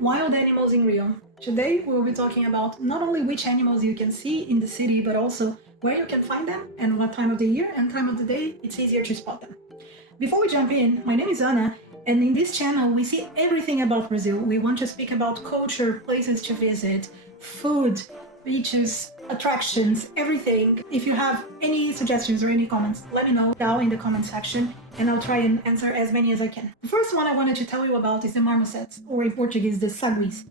Wild animals in Rio. Today we will be talking about not only which animals you can see in the city, but also where you can find them and what time of the year and time of the day it's easier to spot them. Before we jump in, my name is Anna, and in this channel we see everything about Brazil. We want to speak about culture, places to visit, food, beaches, attractions, everything. If you have any suggestions or any comments, let me know down in the comment section and I'll try and answer as many as I can. The first one I wanted to tell you about is the marmosets, or in Portuguese, the saguis.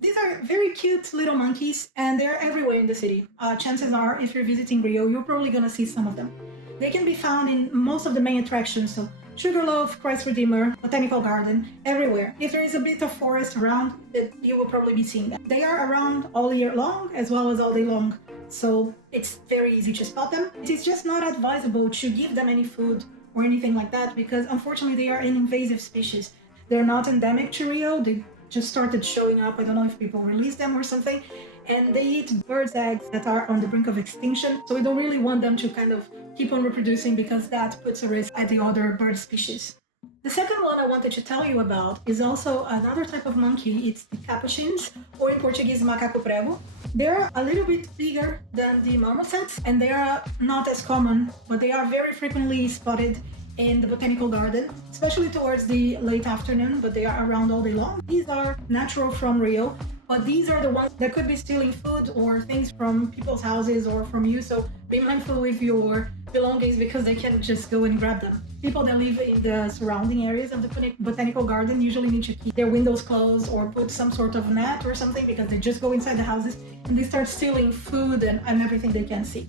These are very cute little monkeys and they're everywhere in the city. Chances are, if you're visiting Rio, you're probably gonna see some of them. They can be found in most of the main attractions, so Sugarloaf, Christ Redeemer, Botanical Garden, everywhere. If there is a bit of forest around, you will probably be seeing them. They are around all year long as well as all day long, so it's very easy to spot them. It is just not advisable to give them any food or anything like that because unfortunately they are an invasive species. They're not endemic to Rio, they just started showing up. I don't know if people released them or something, and they eat birds' eggs that are on the brink of extinction, so we don't really want them to kind of keep on reproducing because that puts a risk at the other bird species. The second one I wanted to tell you about is also another type of monkey. It's the capuchins, or in Portuguese, macaco prego. They're a little bit bigger than the marmosets, and they are not as common, but they are very frequently spotted in the botanical garden, especially towards the late afternoon, but they are around all day long. These are natural from Rio, but these are the ones that could be stealing food or things from people's houses or from you, so be mindful with your belongings because they can just go and grab them. People that live in the surrounding areas of the botanical garden usually need to keep their windows closed or put some sort of net or something because they just go inside the houses and they start stealing food and everything they can see.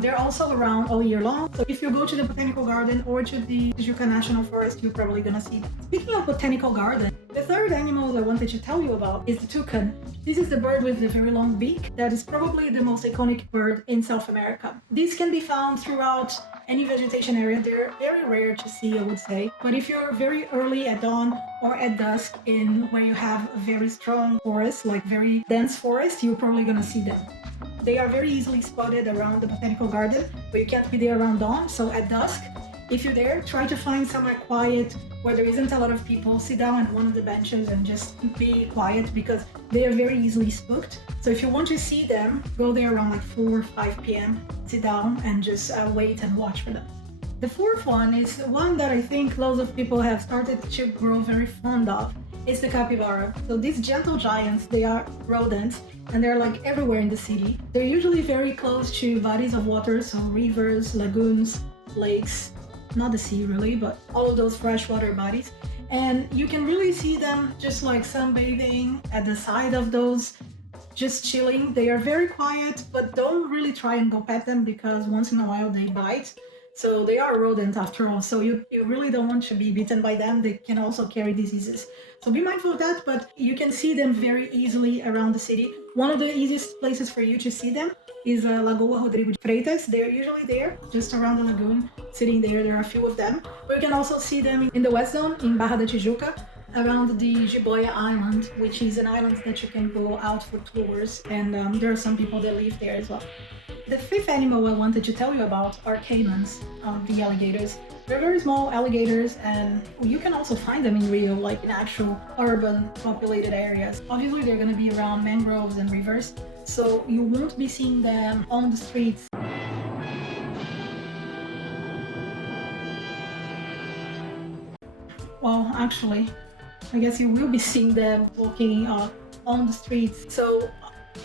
They're also around all year long, so if you go to the botanical garden or to the Gigoia National Forest, you're probably gonna see them. Speaking of botanical garden, the third animal I wanted to tell you about is the toucan. This is the bird with the very long beak that is probably the most iconic bird in South America. These can be found throughout any vegetation area. They're very rare to see, I would say, but if you're very early at dawn or at dusk in where you have a very strong forest, like very dense forest, you're probably gonna see them. They are very easily spotted around the botanical garden, but you can't be there around dawn, so at dusk, if you're there, try to find somewhere quiet where there isn't a lot of people. Sit down at one of the benches and just be quiet because they are very easily spooked. So if you want to see them, go there around like 4 or 5 p.m., sit down and just wait and watch for them. The fourth one is one that I think lots of people have started to grow very fond of. It's the capybara. So these gentle giants, they are rodents and they're like everywhere in the city. They're usually very close to bodies of water, so rivers, lagoons, lakes, not the sea really, but all of those freshwater bodies. And you can really see them just like sunbathing at the side of those, just chilling. They are very quiet, but don't really try and go pet them because once in a while they bite. So they are a rodent after all, so you really don't want to be bitten by them. They can also carry diseases. So be mindful of that, but you can see them very easily around the city. One of the easiest places for you to see them is Lagoa Rodrigo de Freitas. They're usually there, just around the lagoon, sitting there. There are a few of them. But you can also see them in the West Zone, in Barra da Tijuca, around the Gigoia Island, which is an island that you can go out for tours, and there are some people that live there as well. The fifth animal I wanted to tell you about are caimans, the alligators. They're very small alligators, and you can also find them in Rio, like in actual urban populated areas. Obviously, they're going to be around mangroves and rivers, so you won't be seeing them on the streets. Well, actually, I guess you will be seeing them walking on the streets. So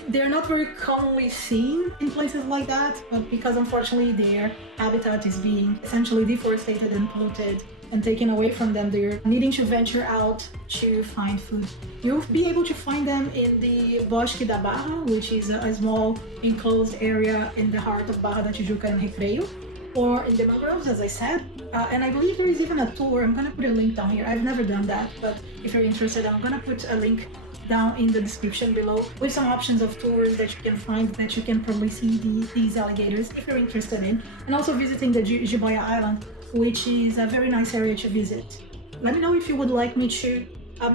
they're not very commonly seen in places like that, but because unfortunately their habitat is being essentially deforested and polluted and taken away from them, they're needing to venture out to find food. You'll be able to find them in the Bosque da Barra, which is a small enclosed area in the heart of Barra da Tijuca and Recreio, or in the mangroves, as I said. And I believe there is even a tour. I'm gonna put a link down here. I've never done that, but if you're interested, I'm gonna put a link down in the description below with some options of tours that you can find, that you can probably see these alligators if you're interested in, and also visiting the Gigoia Island, which is a very nice area to visit. Let me know if you would like me to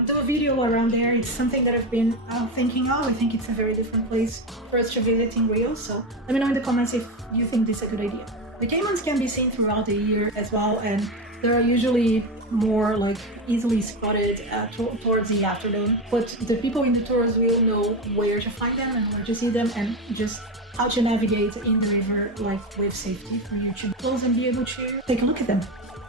do a video around there. It's something that I've been thinking of. I think it's a very different place for us to visit in Rio, so let me know in the comments if you think this is a good idea. The caimans can be seen throughout the year as well, and they're usually more like easily spotted towards the afternoon, but the people in the tours will know where to find them and where to see them, and just how to navigate in the river like with safety for you to close and be able to take a look at them.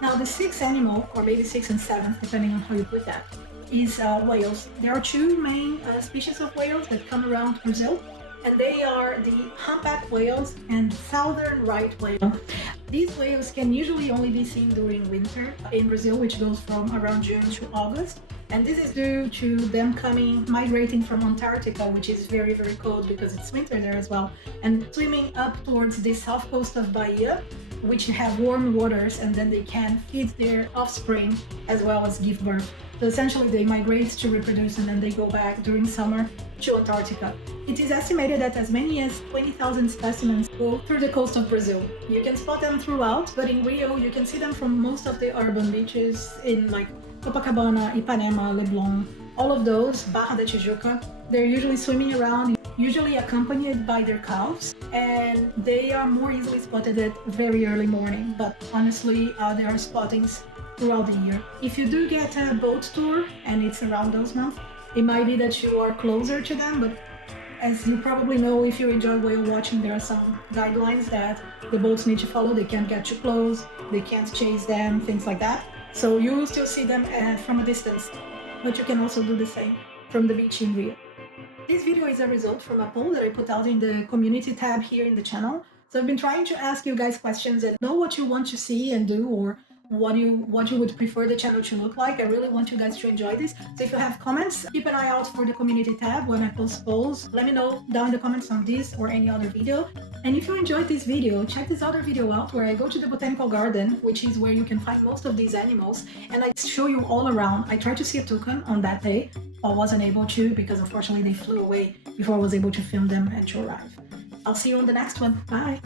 Now the sixth animal, or maybe sixth and seventh depending on how you put that, is whales. There are two main species of whales that come around Brazil, and they are the humpback whales and southern right whale. These whales can usually only be seen during winter in Brazil, which goes from around June to August. And this is due to them migrating from Antarctica, which is very, very cold because it's winter there as well, and swimming up towards the south coast of Bahia, which have warm waters, and then they can feed their offspring as well as give birth. So essentially they migrate to reproduce, and then they go back during summer to Antarctica. It is estimated that as many as 20,000 specimens go through the coast of Brazil. You can spot them throughout, but in Rio you can see them from most of the urban beaches in like Copacabana, Ipanema, Leblon, all of those, Barra da Tijuca. They're usually swimming around, usually accompanied by their calves, and they are more easily spotted at very early morning, but honestly there are spottings throughout the year. If you do get a boat tour and it's around those months, it might be that you are closer to them, but as you probably know, if you enjoy whale watching, there are some guidelines that the boats need to follow. They can't get too close, they can't chase them, things like that. So you will still see them from a distance, but you can also do the same from the beach in Rio. This video is a result from a poll that I put out in the community tab here in the channel. So I've been trying to ask you guys questions and know what you want to see and do, or what you would prefer the channel to look like. I really want you guys to enjoy this. So if you have comments, keep an eye out for the community tab when I post polls. Let me know down in the comments on this or any other video. And if you enjoyed this video, check this other video out where I go to the botanical garden, which is where you can find most of these animals, and I show you all around. I tried to see a toucan on that day. I wasn't able to because unfortunately they flew away before I was able to film them and to arrive. I'll see you on the next one. Bye!